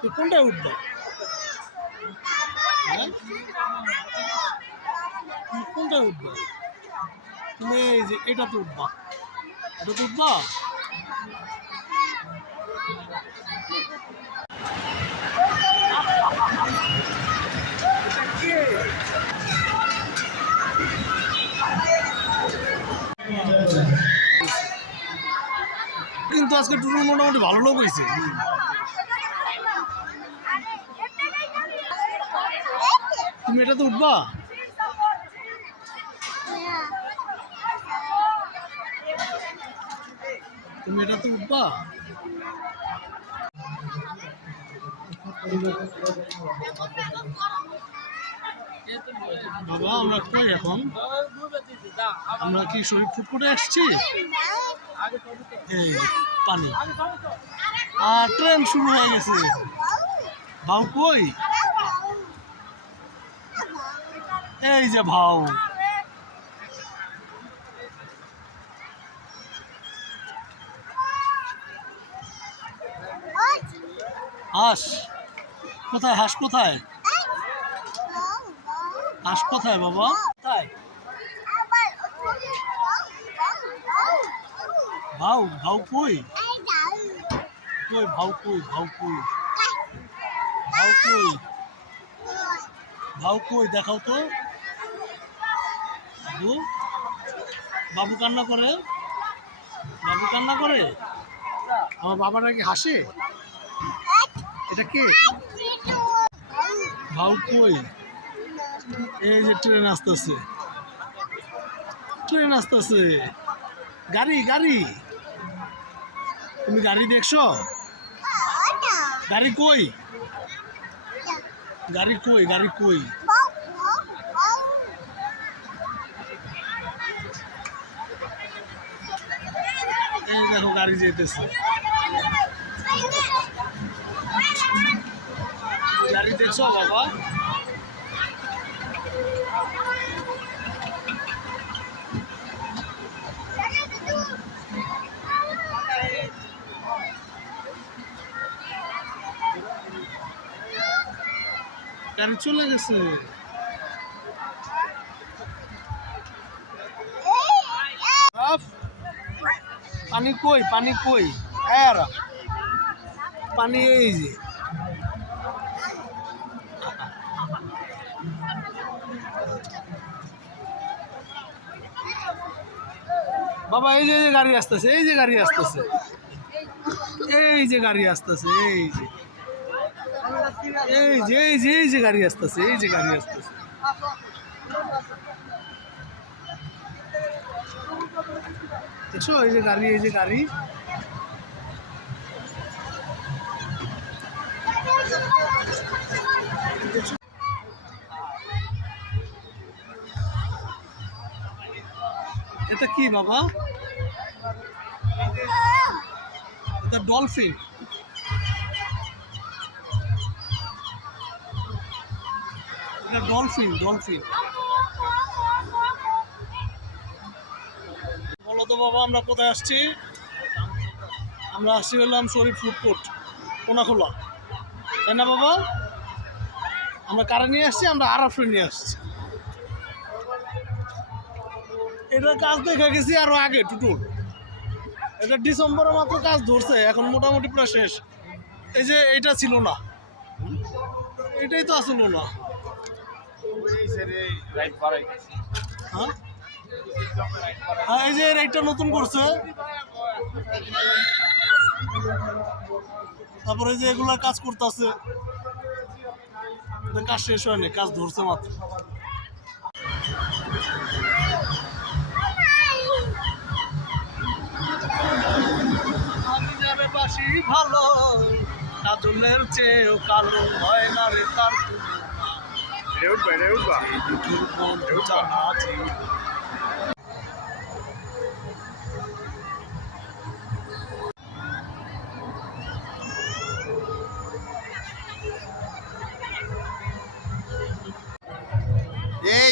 তুই কোনটায় উঠবা? হ্যাঁ? তুমি কোনটায় তুমি এই যে এটাতে উঠবা। এটাতে উঠবা? কিন্তু আজকে টুটুল মোটামুটি ভালো লোক হয়েছে তুমি এটাতে উঠবা? তুমি এটাতে উঠবা? বাবা, আমরা কোথায় এখন? আমরা কি শরীর ফুটফুটে আসছি পানি। আর ট্রেন শুরু হয়ে গেছে। ভাও কই? এই যে ভাও হাঁস? কোথায়? হাঁস কোথায়? হাঁস কোথায় বাবা? কোথায় ভাও ভাও কই? কই ভাও কই ভাউ কই? ভাউ কই? ভাও কই, দেখাও তো। বাবু বাবু কান্না করে? বাবু কান্না করে? আমার বাবাটা কি হাসে? এটা কে? ভাউ কই? এই যে ট্রেন আসতেছে। ট্রেন আসতেছে। গাড়ি গাড়ি। তুমি গাড়ি দেখছ? গাড়ি কই? গাড়ি কই গাড়ি কই? এই দেখো, গাড়ি যেতেছে। গাড়ি দেখছ, বাবা? গাড়ি চলে গেছে। পানি কই পানি কই? আর। পানি এই যে। বাবা এই যে গাড়ি আসতেছে, এই যে গাড়ি আসতেছে। এই যে গাড়ি আসতেছে, এই যে। এই যে এই যে এই যে গাড়ি আসতেছে, এই যে গাড়ি আসতেছে। দেখছ? এই যে গাড়ি, এই যে গাড়ি। এটা কি বাবা? এটা ডলফিন এটা ডলফিন ডলফিন। বলো তো বাবা, আমরা কোথায় আসছি? আমরা আসছি হলাম শরীফ ফুড কোর্ট, কোনাখোলা। তাই না বাবা? আমরা কারে নিয়ে আসছি? আমরা আরাফে নিয়ে আসছি। এটার কাজ দেখে গেছি আরও আগে, টুটুল। এটা ডিসেম্বরে মাত্র কাজ ধরছে, এখন মোটামুটি পুরো শেষ। এই যে এটা ছিল না। এটাই তো আসলো না। হ্যাঁ? হ্যাঁ এই যে নতুন করছে। যে এগুলা কাজ করতেছে। কাজ শেষ হয়নি, কাজ ধরছে মাত্র। ভালো কাজলের চেয়েও কালো হয় না রে তার উঠবা রে উঠবা দুটোর বন্ধু জানা আছে এই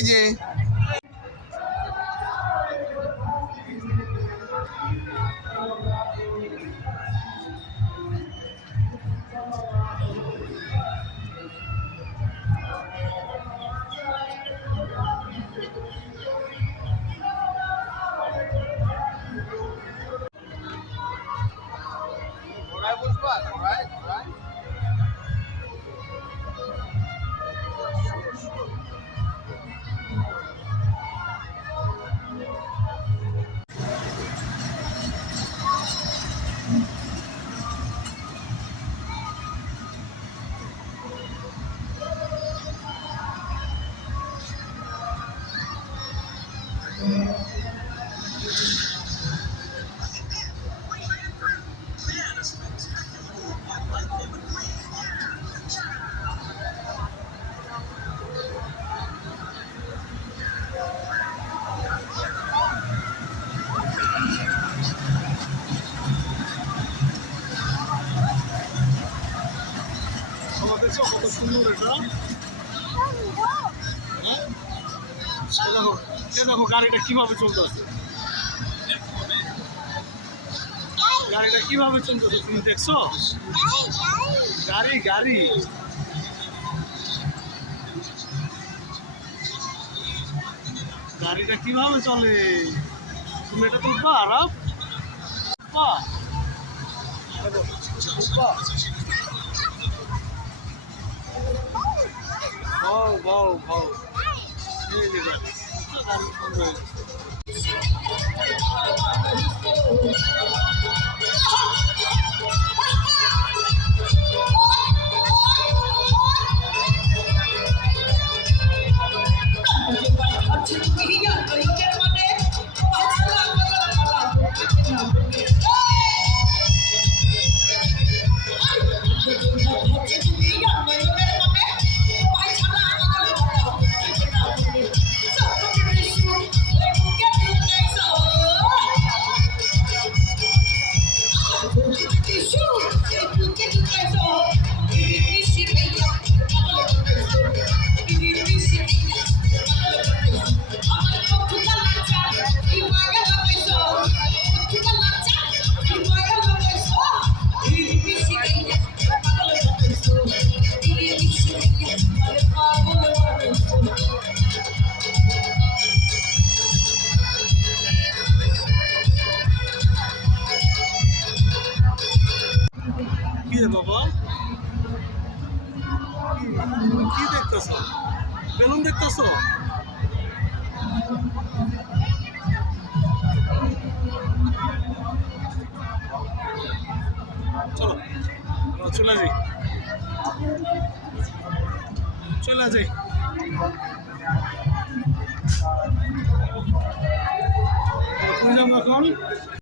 যে আমাদের সব কত সুন্দর এটা হ্যাঁ? এ দেখো এ দেখো, গাড়িটা কীভাবে চলতেছে? গাড়িটা কীভাবে চলতেছে তুমি দেখছ? গাড়ি গাড়ি। গাড়িটা কীভাবে চলে? তুমি এটা তুলবা উঠবা ভাও ভাও ভাও এই যে গাড়ি রে বাবা। কি- দেখতেছ? বেলুন দেখতেছ? চলো চলে যাই। চলে যাই। এখন।